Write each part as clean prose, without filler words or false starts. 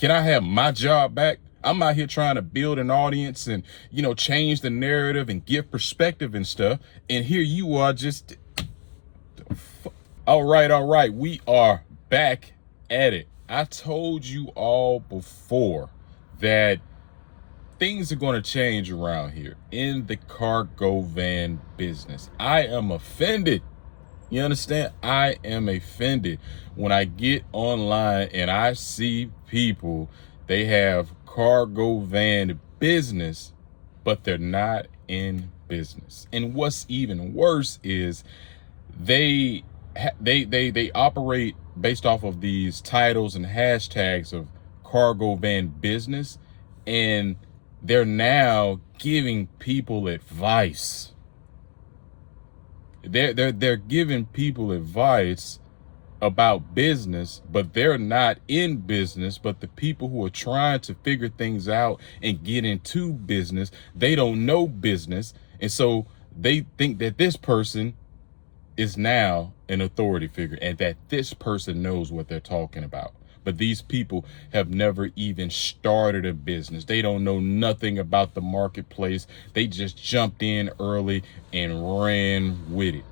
Can I have my job back? I'm out here trying to build an audience and, change the narrative and give perspective and stuff. And here you are just, all right. We are back at it. I told you all before that things are going to change around here in the cargo van business. I am offended. You understand? I am offended when I get online and I see people, they have cargo van business, but they're not in business. And what's even worse is they operate based off of these titles and hashtags of cargo van business, and they're now giving people advice. They're giving people advice about business, but they're not in business. But the people who are trying to figure things out and get into business, they don't know business. And so they think that this person is now an authority figure and that this person knows what they're talking about. But these people have never even started a business. They don't know nothing about the marketplace. They just jumped in early and ran with it.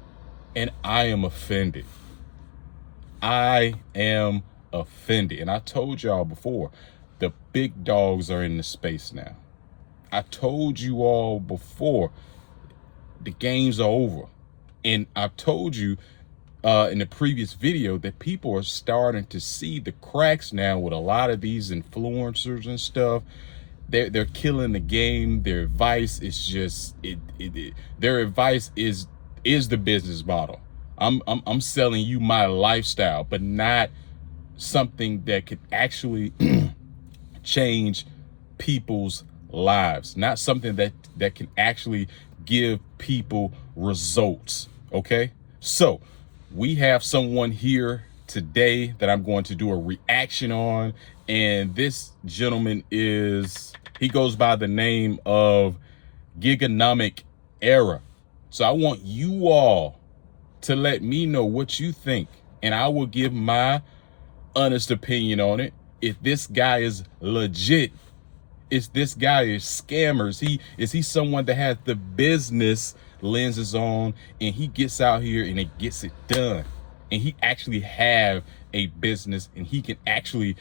And I am offended. I am offended. And I told y'all before, the big dogs are in the space now. I told you all before, the games are over. And I told you in the previous video that people are starting to see the cracks now with a lot of these influencers and stuff. They're killing the game. Their advice is just their advice is the business model. I'm selling you my lifestyle, but not something that could actually change people's lives. Not something that can actually give people results. Okay, so we have someone here today that I'm going to do a reaction on, and this gentleman he goes by the name of Giganomic Era. So I want you all to let me know what you think, and I will give my honest opinion on it. If this guy is legit, if this guy is scammers, is he someone that has the business lenses on and he gets out here and it gets it done, and he actually have a business and he can actually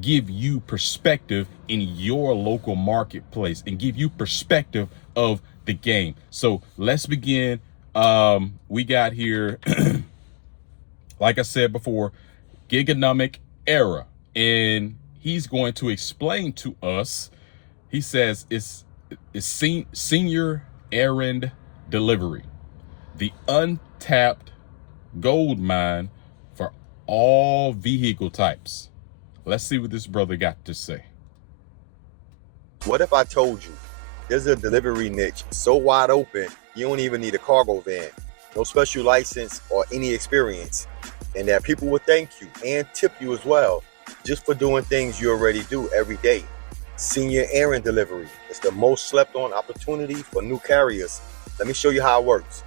give you perspective in your local marketplace and give you perspective of the game. So let's begin. We got here, like I said before, Giganomic Era, and he's going to explain to us. He says it's senior errand delivery, the untapped gold mine for all vehicle types. Let's see what this brother got to say. What if I told you there's a delivery niche so wide open you don't even need a cargo van, no special license or any experience, and that people will thank you and tip you as well just for doing things you already do every day? Senior errand delivery is the most slept on opportunity for new carriers. Let me show you how it works.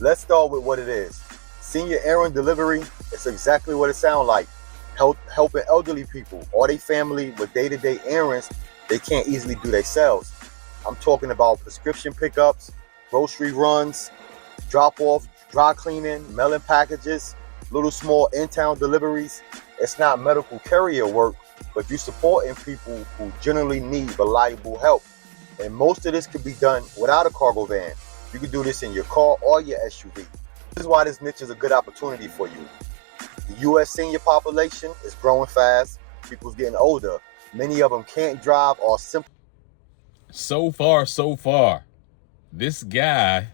Let's start with what it is. Senior errand delivery is exactly what it sounds like. Helping elderly people or their family with day-to-day errands they can't easily do themselves. I'm talking about prescription pickups, grocery runs, drop-off, dry cleaning, mailing packages, little small in-town deliveries. It's not medical carrier work, but you're supporting people who generally need reliable help. And most of this could be done without a cargo van. You can do this in your car or your SUV. This is why this niche is a good opportunity for you. The U.S. senior population is growing fast. People's getting older. Many of them can't drive or simply. So far, this guy,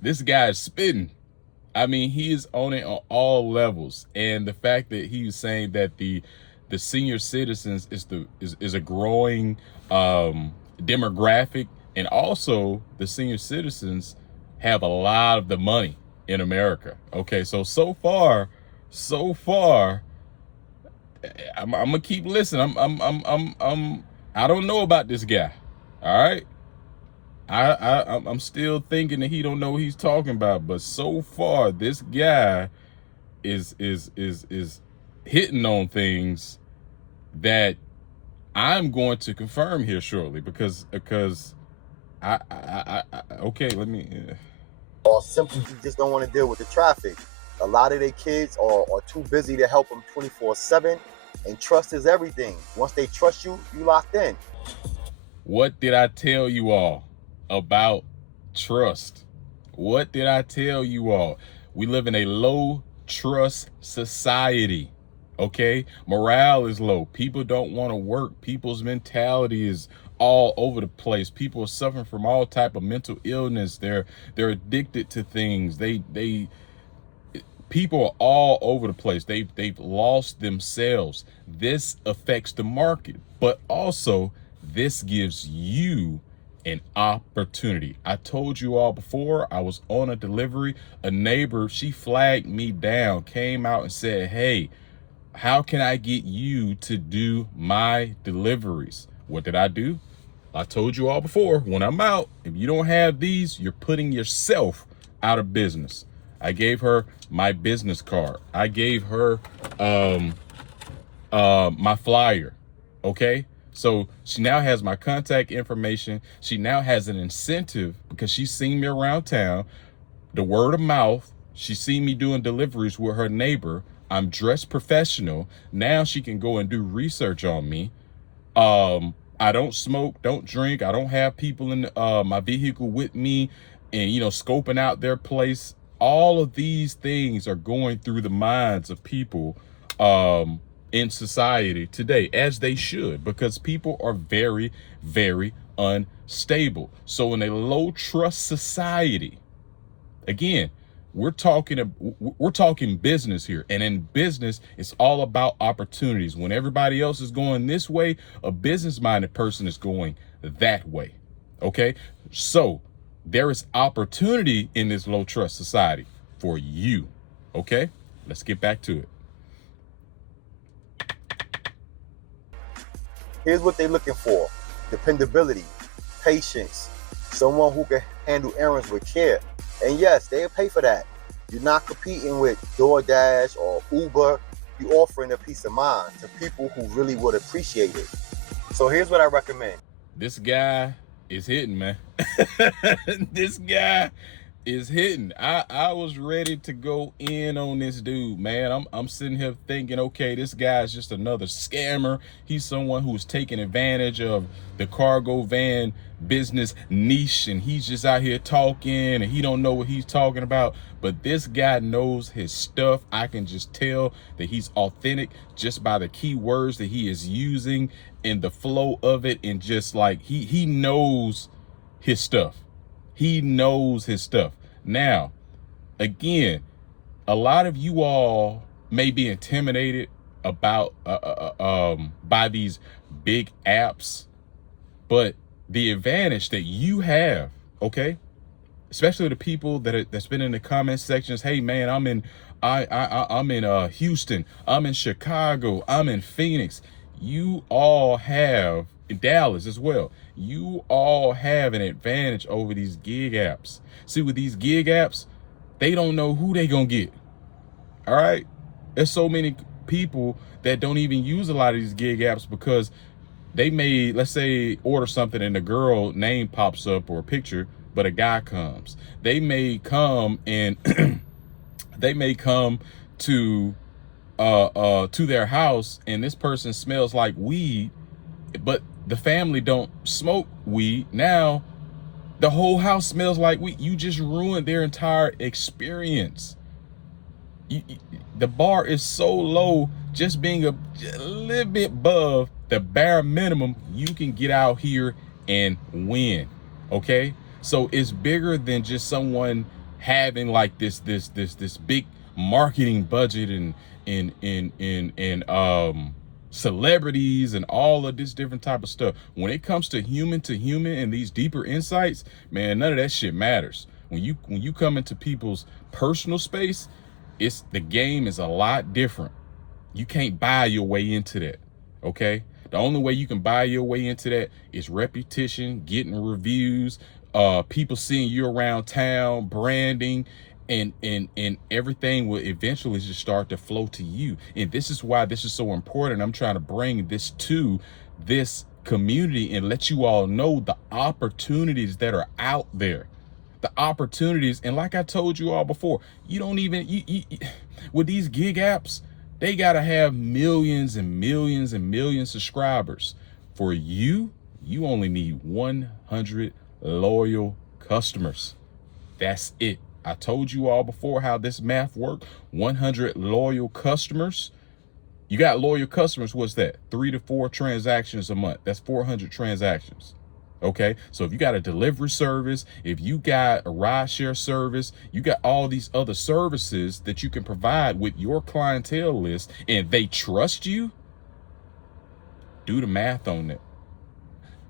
this guy is spitting. I mean, he is on it on all levels. And the fact that he was saying that the senior citizens is a growing demographic, and also the senior citizens have a lot of the money in America. Okay, so far, I'm gonna keep listening. I don't know about this guy. All right, I'm still thinking that he don't know what he's talking about. But so far, this guy is hitting on things that I'm going to confirm here shortly because okay, let me or simply just don't want to deal with the traffic. A lot of their kids are too busy to help them 24/7, and trust is everything. Once they trust you, you locked in. What did I tell you all about trust? What did I tell you all? We live in a low trust society. Okay? Morale is low. People don't want to work. People's mentality is all over the place. People are suffering from all type of mental illness. They're addicted to things. People are all over the place. They've lost themselves. This affects the market, but also this gives you an opportunity. I told you all before, I was on a delivery. A neighbor, she flagged me down, came out and said, hey, how can I get you to do my deliveries? What did I do? I told you all before, when I'm out, if you don't have these, you're putting yourself out of business. I gave her my business card. I gave her my flyer. Okay? So she now has my contact information. She now has an incentive because she's seen me around town. The word of mouth. She's seen me doing deliveries with her neighbor. I'm dressed professional. Now she can go and do research on me. I don't smoke, don't drink. I don't have people in my vehicle with me and, scoping out their place. All of these things are going through the minds of people in society today, as they should, because people are very, very unstable. So in a low trust society, again, we're talking business here, and in business, it's all about opportunities. When everybody else is going this way, a business-minded person is going that way. Okay, so there is opportunity in this low trust society for you. Okay, let's get back to it. Here's what they're looking for: dependability, patience, someone who can handle errands with care. And yes, they'll pay for that. You're not competing with DoorDash or Uber. You're offering a peace of mind to people who really would appreciate it. So here's what I recommend. This guy is hitting, man. This guy is hitting. I was ready to go in on this dude, man. I'm sitting here thinking, okay, this guy is just another scammer. He's someone who's taking advantage of the cargo van business niche, and he's just out here talking and he don't know what he's talking about. But this guy knows his stuff. I can just tell that he's authentic just by the key words that he is using and the flow of it, and just like he knows his stuff. He knows his stuff. Now, again, a lot of you all may be intimidated about by these big apps, but the advantage that you have, okay, especially the people that's been in the comment sections, hey man, I'm in Houston, I'm in Chicago, I'm in Phoenix. You all have, in Dallas as well, you all have an advantage over these gig apps. See, with these gig apps, they don't know who they gonna get. All right, there's so many people that don't even use a lot of these gig apps because they may, let's say, order something and the girl name pops up or a picture, but a guy comes. They may come and they may come to their house and this person smells like weed, but the family don't smoke weed. Now the whole house smells like weed. You just ruined their entire experience. The bar is so low, just being a little bit above the bare minimum, you can get out here and win. Okay, so it's bigger than just someone having like this big marketing budget and celebrities and all of this different type of stuff. When it comes to human and these deeper insights, man, none of that shit matters. When you come into people's personal space, the game is a lot different. You can't buy your way into that. Okay, the only way you can buy your way into that is repetition, getting reviews, people seeing you around town, branding, and everything will eventually just start to flow to you. And this is why this is so important. I'm trying to bring this to this community and let you all know the opportunities that are out there, the opportunities. And like I told you all before, you don't even with these gig apps, they got to have millions and millions and millions of subscribers. For you only need 100 loyal customers. That's it. I told you all before how this math worked. 100 loyal customers. You got loyal customers, what's that? 3 to 4 transactions a month. That's 400 transactions. Okay, so if you got a delivery service, if you got a rideshare service, you got all these other services that you can provide with your clientele list, and they trust you, do the math on that.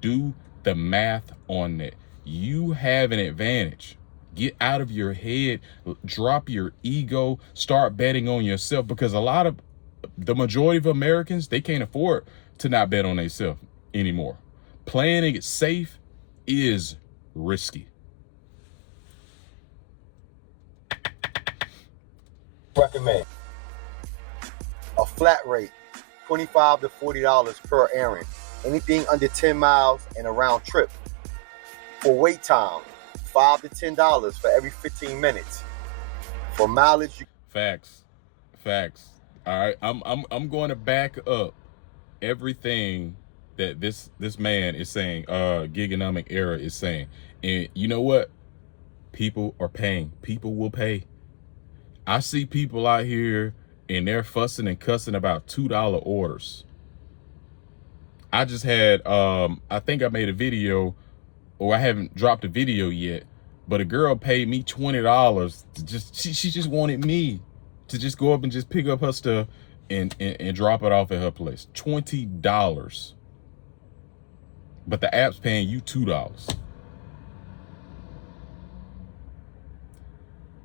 Do the math on that. You have an advantage. Get out of your head, drop your ego, start betting on yourself, because the majority of Americans, they can't afford to not bet on themselves anymore. Playing it safe is risky. Recommend a flat rate, $25 to $40 per errand. Anything under 10 miles and a round trip. For wait time, $5 to $10 for every 15 minutes. For mileage, Facts. All right, I'm going to back up everything that this man is saying, Gigonomic Era is saying. And you know what? People are paying. People will pay. I see people out here and they're fussing and cussing about $2 orders. I just had, I think I made a video, or I haven't dropped a video yet, but a girl paid me $20 to she just wanted me to just go up and just pick up her stuff and drop it off at her place. $20. But the app's paying you $2.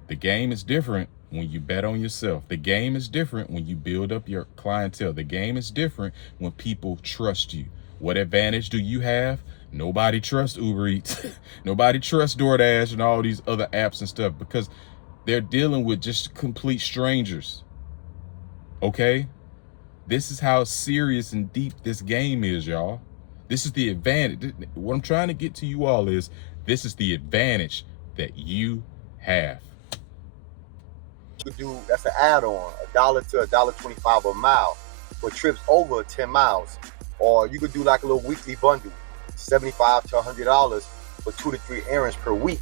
The game is different when you bet on yourself. The game is different when you build up your clientele. The game is different when people trust you. What advantage do you have? Nobody trusts Uber Eats. Nobody trusts DoorDash and all these other apps and stuff, because they're dealing with just complete strangers. Okay? This is how serious and deep this game is, y'all. This is the advantage. What I'm trying to get to you all is, this is the advantage that you have. that's an add-on, $1 to $1.25 a mile for trips over 10 miles. Or you could do like a little weekly bundle, $75 to $100 for 2 to 3 errands per week.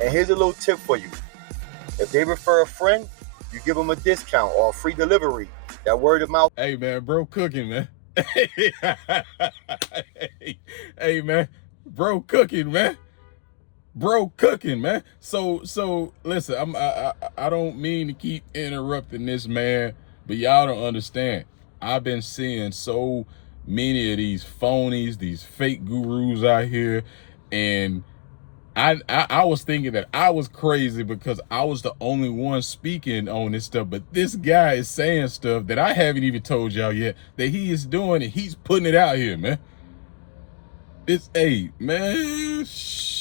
And here's a little tip for you. If they refer a friend, you give them a discount or a free delivery. That word of mouth. Hey man, bro cooking, man. Hey man, bro cooking, man. Bro cooking, man. So listen, I don't mean to keep interrupting this, man, but y'all don't understand. I've been seeing so many of these phonies, these fake gurus out here, and I was thinking that I was crazy because I was the only one speaking on this stuff, but this guy is saying stuff that I haven't even told y'all yet that he is doing, and he's putting it out here, man. It's man, shit.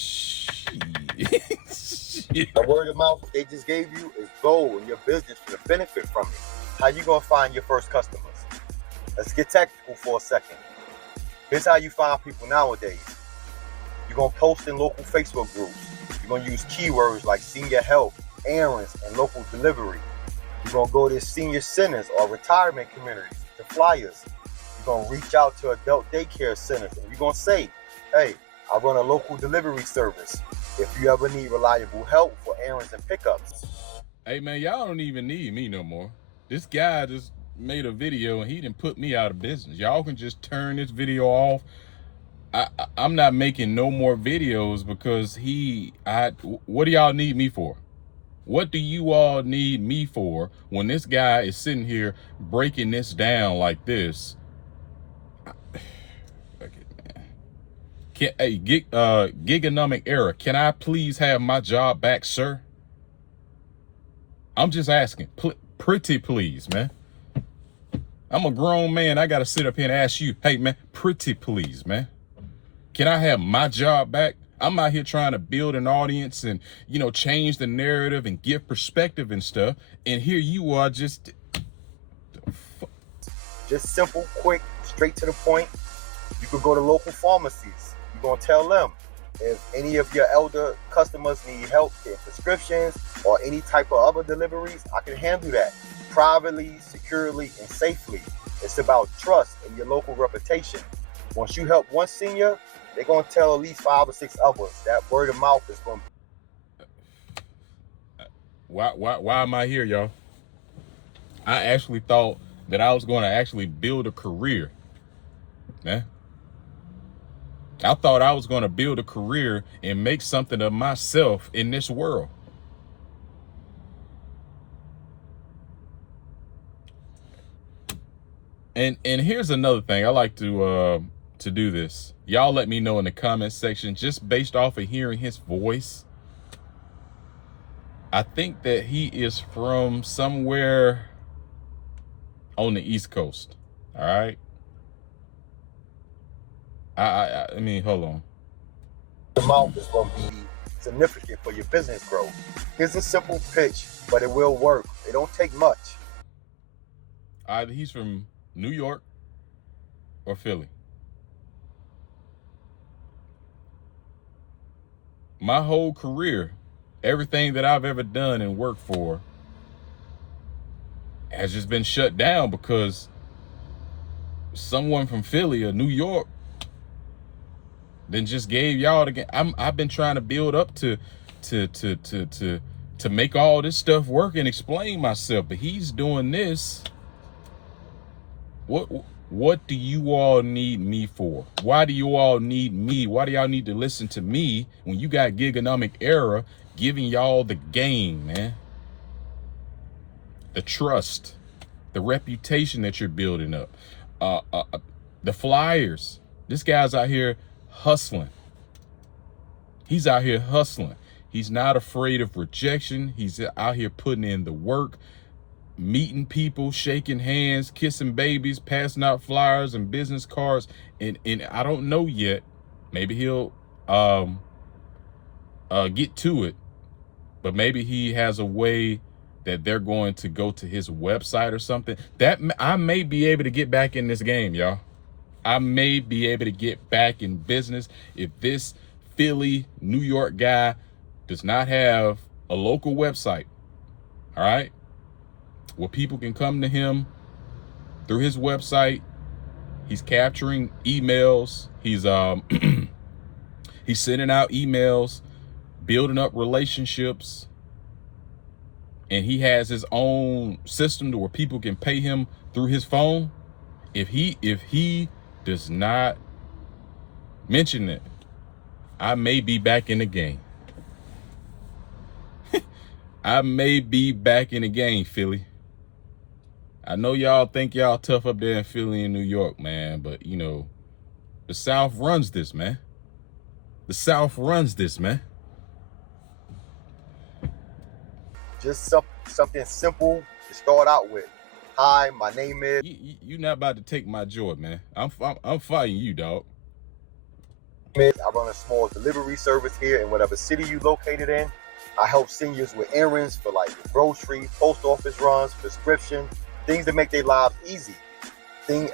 The word of mouth they just gave you is gold, and your business will benefit from it. How you gonna find your first customers? Let's get technical for a second. Here's how you find people nowadays. You're gonna post in local Facebook groups. You're gonna use keywords like senior health, errands, and local delivery. You're gonna go to senior centers or retirement communities, to flyers. You're gonna reach out to adult daycare centers, and you're gonna say, hey, I run a local delivery service. If you ever need reliable help for errands and pickups. Hey man, y'all don't even need me no more. This guy just made a video and he didn't put me out of business. Y'all can just turn this video off. I'm not making no more videos because what do y'all need me for? What do you all need me for when this guy is sitting here breaking this down like this? Gigonomic Era, can I please have my job back, sir? I'm just asking, pretty please, man. I'm a grown man. I got to sit up here and ask you, hey, man, pretty please, man. Can I have my job back? I'm out here trying to build an audience and, you know, change the narrative and give perspective and stuff. And here you are just simple, quick, straight to the point. You could go to local pharmacies. You're going to tell them if any of your elder customers need help getting prescriptions or any type of other deliveries, I can handle that privately, securely, and safely. It's about trust and your local reputation. Once you help one senior, they're going to tell at least 5 or 6 others. That word of mouth is going to... Why am I here, y'all? I actually thought that I was going to actually build a career, man. I thought I was going to build a career and make something of myself in this world. And here's another thing. I like to do this. Y'all let me know in the comment section, just based off of hearing his voice. I think that he is from somewhere on the East Coast. All right. I mean, hold on. The mouth is going to be significant for your business growth. Here's a simple pitch, but it will work. It don't take much. Either he's from New York or Philly. My whole career, everything that I've ever done and worked for has just been shut down because someone from Philly or New York then just gave y'all the game. I've been trying to build up to make all this stuff work and explain myself, but he's doing this. What do you all need me for? Why do you all need me? Why do y'all need to listen to me when you got Gigonomic Era giving y'all the game, man? The trust, the reputation that you're building up, the flyers. This guy's out here hustling. He's out here hustling. He's not afraid of rejection. He's out here putting in the work, meeting people, shaking hands, kissing babies, passing out flyers and business cards. And I don't know yet. Maybe he'll get to it, but maybe he has a way that they're going to go to his website or something. That I may be able to get back in this game, y'all. I may be able to get back in business if this Philly, New York guy does not have a local website, all right, where people can come to him through his website. He's capturing emails. He's he's sending out emails, building up relationships, and he has his own system to where people can pay him through his phone. If he does not mention it, I may be back in the game. I may be back in the game, Philly. I know y'all think y'all tough up there in Philly and New York, man, but you know, the South runs this, man. The South runs this, man. Just something simple to start out with. Hi, my name is... You not about to take my joy, man. I'm fighting you, dog. I run a small delivery service here in whatever city you located in. I help seniors with errands for like grocery, post office runs, prescription, things that make their lives easy.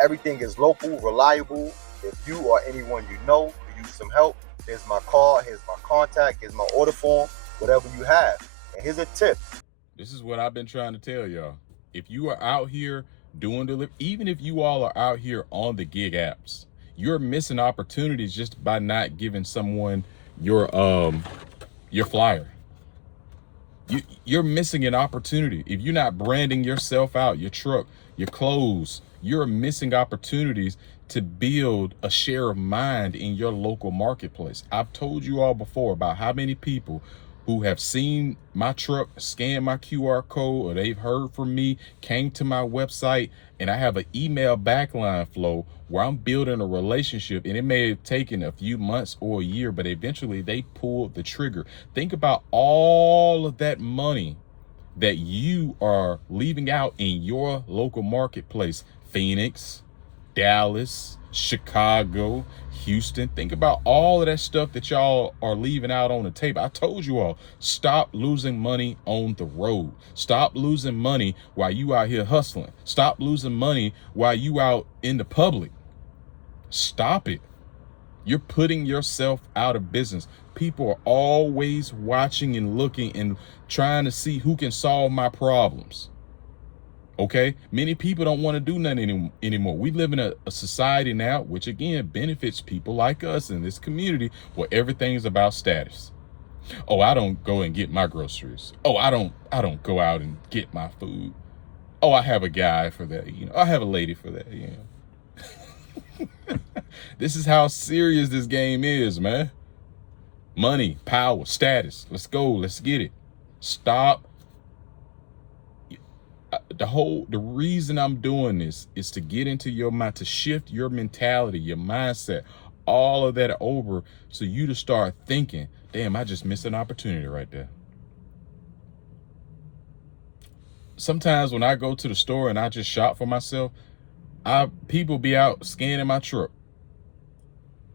Everything is local, reliable. If you or anyone you know could use some help, here's my card, here's my contact, here's my order form, whatever you have. And here's a tip. This is what I've been trying to tell y'all. If you are out here doing delivery, even if you all are out here on the gig apps, you're missing opportunities just by not giving someone your flyer. You're missing an opportunity. If you're not branding yourself out, your truck, your clothes, you're missing opportunities to build a share of mind in your local marketplace. I've told you all before about how many people who have seen my truck, scanned my QR code, or they've heard from me, came to my website, and I have an email backline flow where I'm building a relationship, and it may have taken a few months or a year, but eventually they pulled the trigger. Think about all of that money that you are leaving out in your local marketplace. Phoenix, Dallas, Chicago, Houston. Think about all of that stuff that y'all are leaving out on the table. I told you all, stop losing money on the road. Stop losing money while you out here hustling. Stop losing money while you out in the public. Stop it. You're putting yourself out of business. People are always watching and looking and trying to see who can solve my problems. Okay, many people don't want to do nothing anymore. We live in a society now, which again benefits people like us in this community, where everything is about status. Oh, I don't go and get my groceries. Oh, I don't go out and get my food. Oh, I have a guy for that. I have a lady for that. This is how serious this game is, man. Money, power, status. Let's go. Let's get it. Stop. The reason I'm doing this is to get into your mind, to shift your mentality, your mindset, all of that over, so you to start thinking, damn, I just missed an opportunity right there. Sometimes when I go to the store and I just shop for myself, people be out scanning my truck.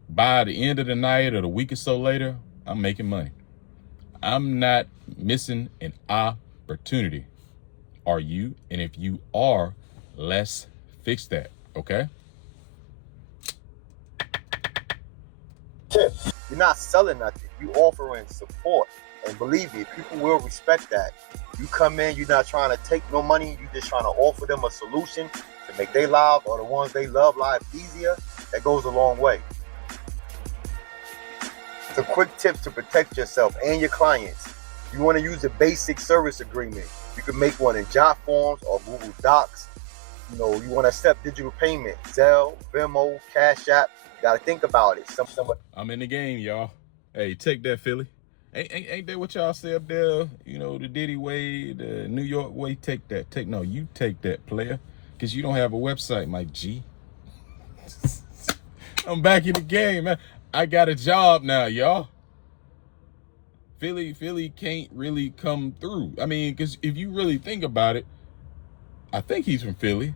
By the end of the night or the week or so later, I'm making money. I'm not missing an opportunity. Are you? And if you are, let's fix that, okay? You're not selling nothing. You offering support. And believe me, people will respect that. You come in, you're not trying to take no money. You're just trying to offer them a solution to make their life or the ones they love life easier. That goes a long way. Some quick tips to protect yourself and your clients. You want to use a basic service agreement. You can make one in Jot Forms or Google Docs. You want to accept digital payment, Zelle, Venmo, Cash App. You got to think about it. I'm in the game, y'all. Hey, take that, Philly. Ain't that what y'all say up there? The Diddy way, the New York way. Take that. You take that, player, because you don't have a website, Mike G. I'm back in the game, man. I got a job now, y'all. Philly can't really come through. I mean, because if you really think about it, I think he's from Philly,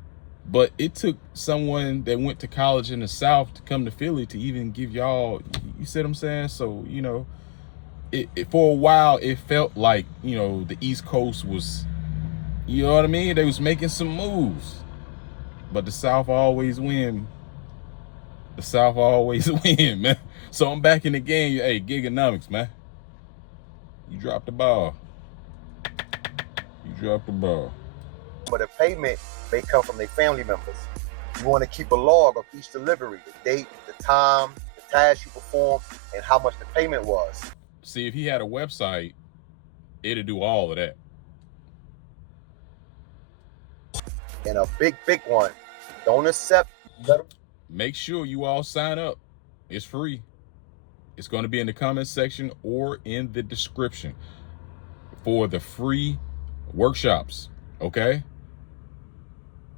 but it took someone that went to college in the South to come to Philly to even give y'all, you see what I'm saying? So, it for a while, it felt like, the East Coast was, you know what I mean? They was making some moves, but the South always win. The South always win, man. So I'm back in the game. Hey, Giganomics, man. You dropped the ball. But the payment may come from their family members. You want to keep a log of each delivery, the date, the time, the task you performed, and how much the payment was. See, if he had a website, it'd do all of that. And a big one, don't accept. Make sure you all sign up. It's free. It's going to be in the comment section or in the description for the free workshops, okay?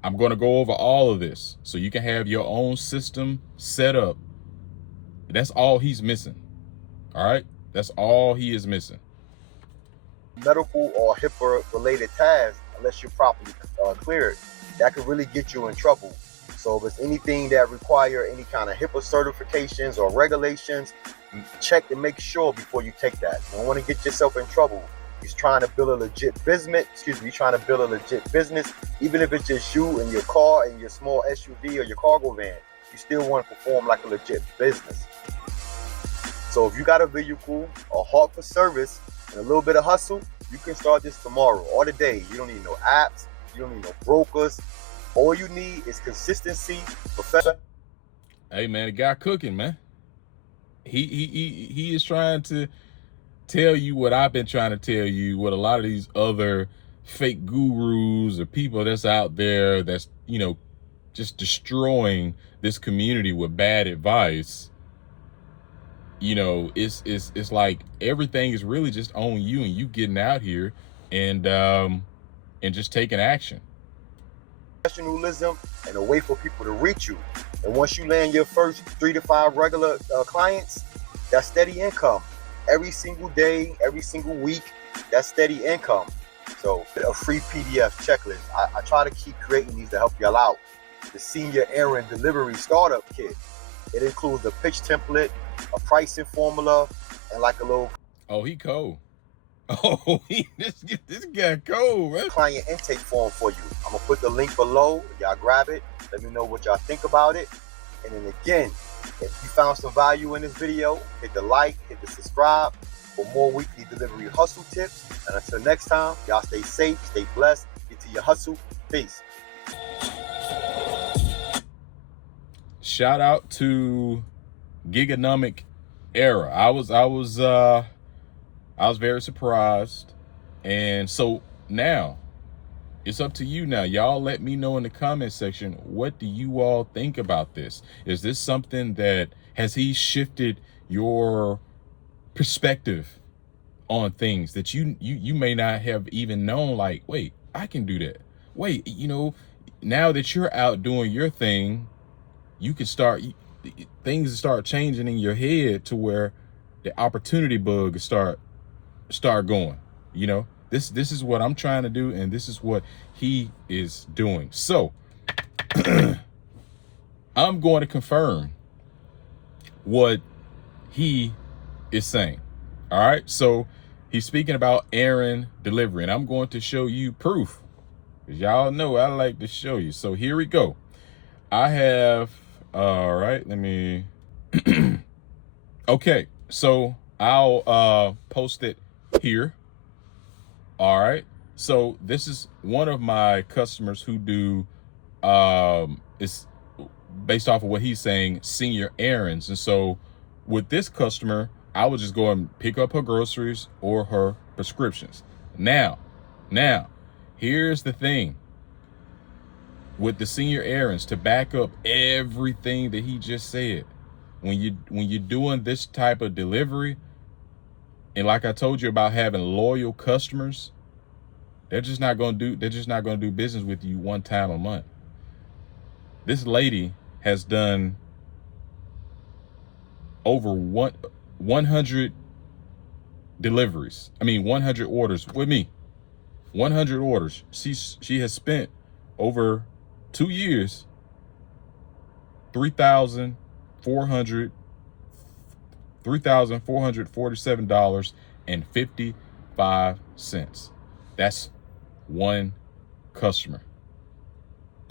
I'm going to go over all of this so you can have your own system set up. That's all he's missing, all right? That's all he is missing. Medical or HIPAA-related tasks, unless you're properly cleared, that could really get you in trouble. So if it's anything that require any kind of HIPAA certifications or regulations, check to make sure before you take that. You don't want to get yourself in trouble. He's trying to build a legit business. You're trying to build a legit business. Even if it's just you and your car and your small SUV or your cargo van, you still want to perform like a legit business. So if you got a vehicle, a heart for service, and a little bit of hustle, you can start this tomorrow or today. You don't need no apps. You don't need no brokers. All you need is consistency, professional. Hey, man, the guy cooking, man. He is trying to tell you what I've been trying to tell you, what a lot of these other fake gurus or people that's out there that's, just destroying this community with bad advice. It's like everything is really just on you and you getting out here and just taking action. Professionalism and a way for people to reach you. And once you land your first 3 to 5 regular clients, that's steady income. Every single day, every single week, that's steady income. So a free PDF checklist. I try to keep creating these to help y'all out. the Senior Aaron Delivery Startup Kit. It includes a pitch template, a pricing formula, and like a little he cold. Oh, this guy cold, man. client intake form for you. I'm gonna put the link below. Y'all grab it. Let me know what y'all think about it. And then again, if you found some value in this video, hit the like, hit the subscribe for more weekly delivery hustle tips. And until next time, y'all stay safe, stay blessed, get to your hustle. Peace. Shout out to Giganomic Era. I was very surprised. And so now it's up to you now. Y'all let me know in the comment section, what do you all think about this? Is this something that, has he shifted your perspective on things that you may not have even known? Like, wait, I can do that. Wait, now that you're out doing your thing, you can things start changing in your head to where the opportunity bug start going. This is what I'm trying to do, and this is what he is doing. So I'm going to confirm what he is saying. All right, so he's speaking about Aaron Delivery, and I'm going to show you proof, because y'all know I like to show you. So here we go. I have, all right, let me okay, so I'll post it here. All right, so this is one of my customers who do it's based off of what he's saying, senior errands. And so with this customer, I would just go and pick up her groceries or her prescriptions. Now here's the thing with the senior errands, to back up everything that he just said. When you're doing this type of delivery, and like I told you about having loyal customers, they're just not going to do business with you one time a month. This lady has done over 100 deliveries. 100 orders with me. 100 orders. She has spent over 2 years $3,447.55. That's one customer.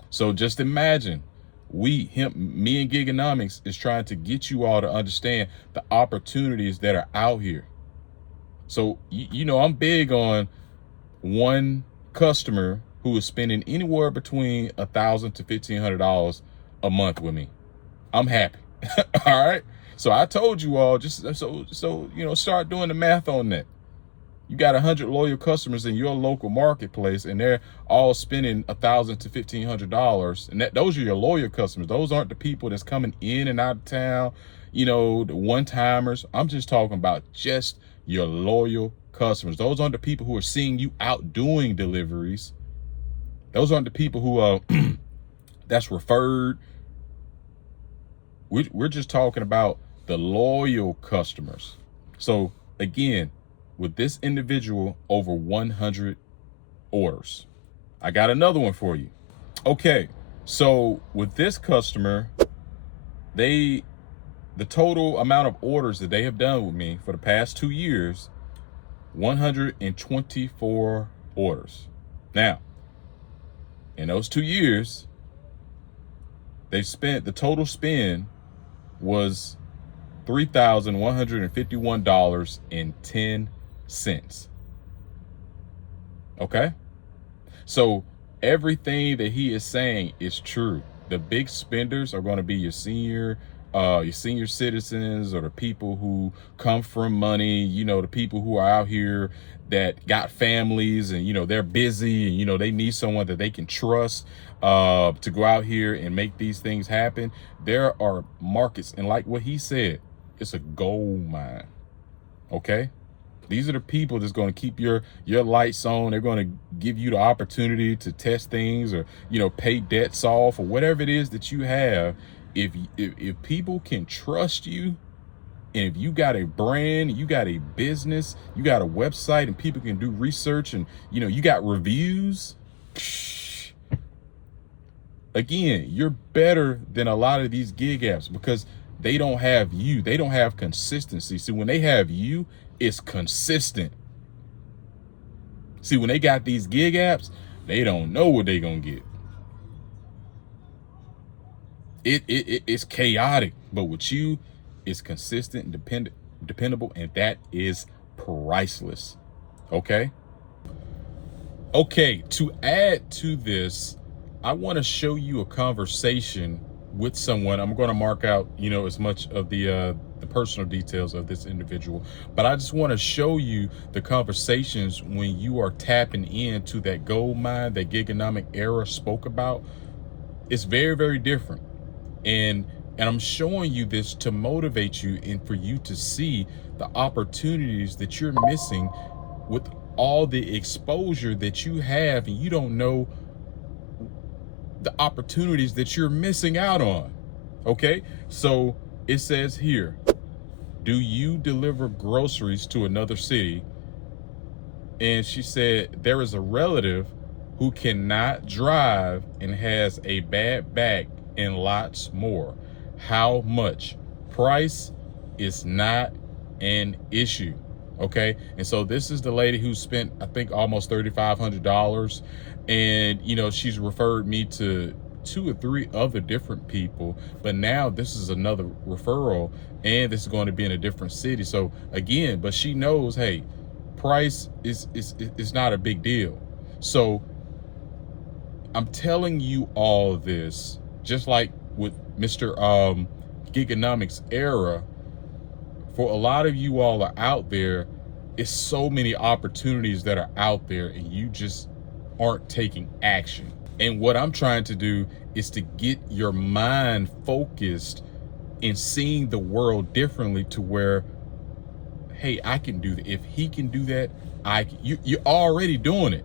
So just imagine, me and Giganomics is trying to get you all to understand the opportunities that are out here. So I'm big on one customer who is spending anywhere between $1,000 to $1,500 a month with me. I'm happy. All right. So I told you all, just so start doing the math on that. You got 100 loyal customers in your local marketplace, and they're all spending $1,000 to $1,500, and those are your loyal customers. Those aren't the people that's coming in and out of town, the one-timers. I'm just talking about just your loyal customers. Those aren't the people who are seeing you out doing deliveries. Those aren't the people who that's referred. We're just talking about the loyal customers. So again, with this individual, over 100 orders. I got another one for you. Okay, so with this customer, the total amount of orders that they have done with me for the past 2 years, 124 orders. Now, in those 2 years, the total spend was $3,151.10. Okay, so everything that he is saying is true. The big spenders are going to be your senior citizens, or the people who come from money, the people who are out here that got families, and they're busy, and they need someone that they can trust to go out here and make these things happen. There are markets, and like what he said, it's a gold mine. Okay, these are the people that's going to keep your lights on. They're going to give you the opportunity to test things, or pay debts off, or whatever it is that you have. If people can trust you, and if you got a brand, you got a business, you got a website, and people can do research, and you got reviews, Again, you're better than a lot of these gig apps because they don't have you. They don't have consistency. See, when they have you, it's consistent. See, when they got these gig apps, they don't know what they're going to get. It's chaotic, but with you, it's consistent and dependable, and that is priceless. Okay? Okay, to add to this, I want to show you a conversation with someone. I'm going to mark out, as much of the personal details of this individual, but I just want to show you the conversations when you are tapping into that gold mine that Gigonomic Era spoke about. It's very, very different. And I'm showing you this to motivate you and for you to see the opportunities that you're missing with all the exposure that you have, and you don't know the opportunities that you're missing out on. Okay, so it says here, do you deliver groceries to another city? And she said, there is a relative who cannot drive and has a bad back and lots more. How much? Price is not an issue. Okay, and so this is the lady who spent, I think, almost $3,500, and she's referred me to 2 or 3 other different people, but now this is another referral, and this is going to be in a different city. So again, but she knows, hey, price is not a big deal. So I'm telling you all this, just like with Mr. Gigonomics Era. For a lot of you all are out there, it's so many opportunities that are out there, and you just aren't taking action. And what I'm trying to do is to get your mind focused in seeing the world differently, to where, hey, I can do that. If he can do that, you're already doing it.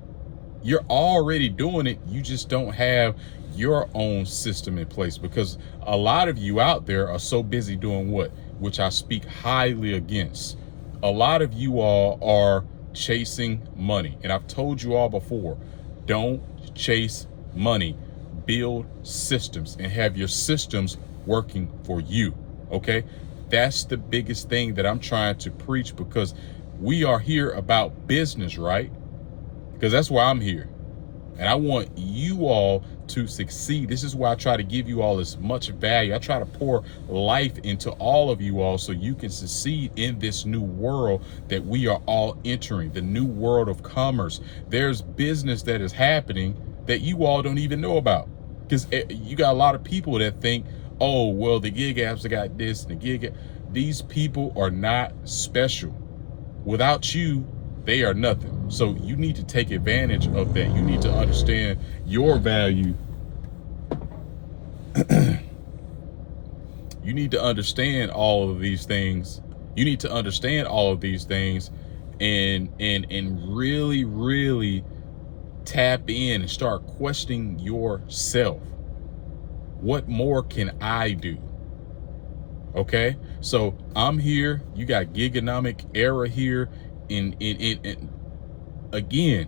You're already doing it. You just don't have your own system in place, because a lot of you out there are so busy doing what? Which I speak highly against. A lot of you all are chasing money. And I've told you all before, don't chase money. Build systems and have your systems working for you. Okay? That's the biggest thing that I'm trying to preach, because we are here about business, right? Because that's why I'm here. And I want you all to succeed. This is why I try to give you all as much value. I try to pour life into all of you all so you can succeed in this new world that we are all entering, the new world of commerce. There's business that is happening that you all don't even know about, because you got a lot of people that think, oh, well, the gig apps have got this and the gig. These people are not special. Without you, they are nothing. So you need to take advantage of that. You need to understand your value. You need to understand all of these things. You need to understand all of these things and really, really tap in and start questioning yourself. What more can I do? Okay, so I'm here. You got Gigonomic Era here. In again,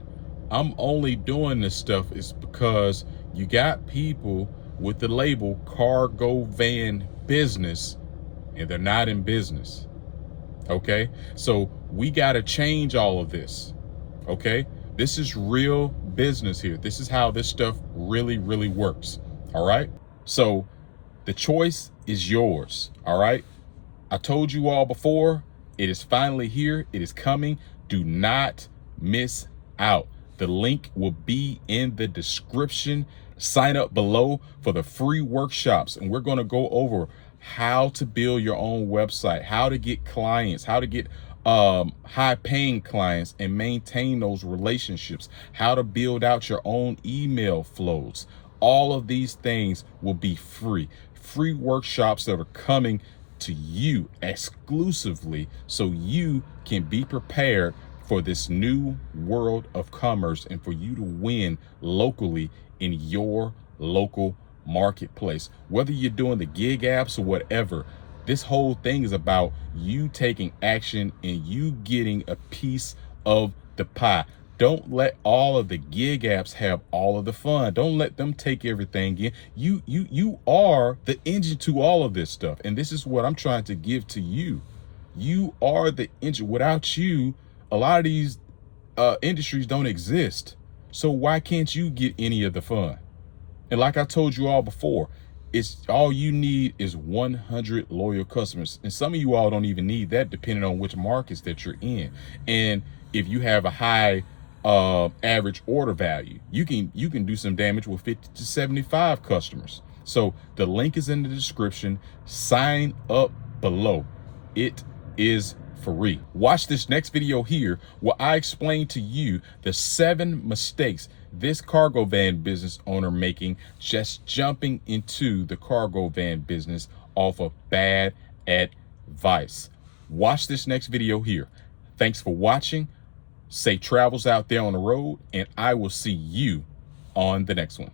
I'm only doing this stuff is because you got people with the label cargo van business, and they're not in business. Okay, so we got to change all of this. Okay, this is real business here. This is how this stuff really, really works. All right, so the choice is yours. All right, I told you all before, it is finally here. It is coming. Do not miss out. The link will be in the description. Sign up below for the free workshops, and we're going to go over how to build your own website, how to get clients, how to get high-paying clients and maintain those relationships, how to build out your own email flows. All of these things will be free. Free workshops that are coming to you exclusively, so you can be prepared for this new world of commerce and for you to win locally in your local marketplace. Whether you're doing the gig apps or whatever, this whole thing is about you taking action and you getting a piece of the pie. Don't let all of the gig apps have all of the fun. Don't let them take everything in. You are the engine to all of this stuff. And this is what I'm trying to give to you. You are the engine. Without you, a lot of these industries don't exist. So why can't you get any of the fun? And like I told you all before, it's all you need is 100 loyal customers. And some of you all don't even need that, depending on which markets that you're in. And if you have a high average order value, you can do some damage with 50 to 75 customers. So the link is in the description. Sign up below. It is free. Watch this next video here where I explain to you the 7 mistakes this cargo van business owner making just jumping into the cargo van business off of bad advice. Watch this next video here. Thanks for watching. Safe travels out there on the road, and I will see you on the next one.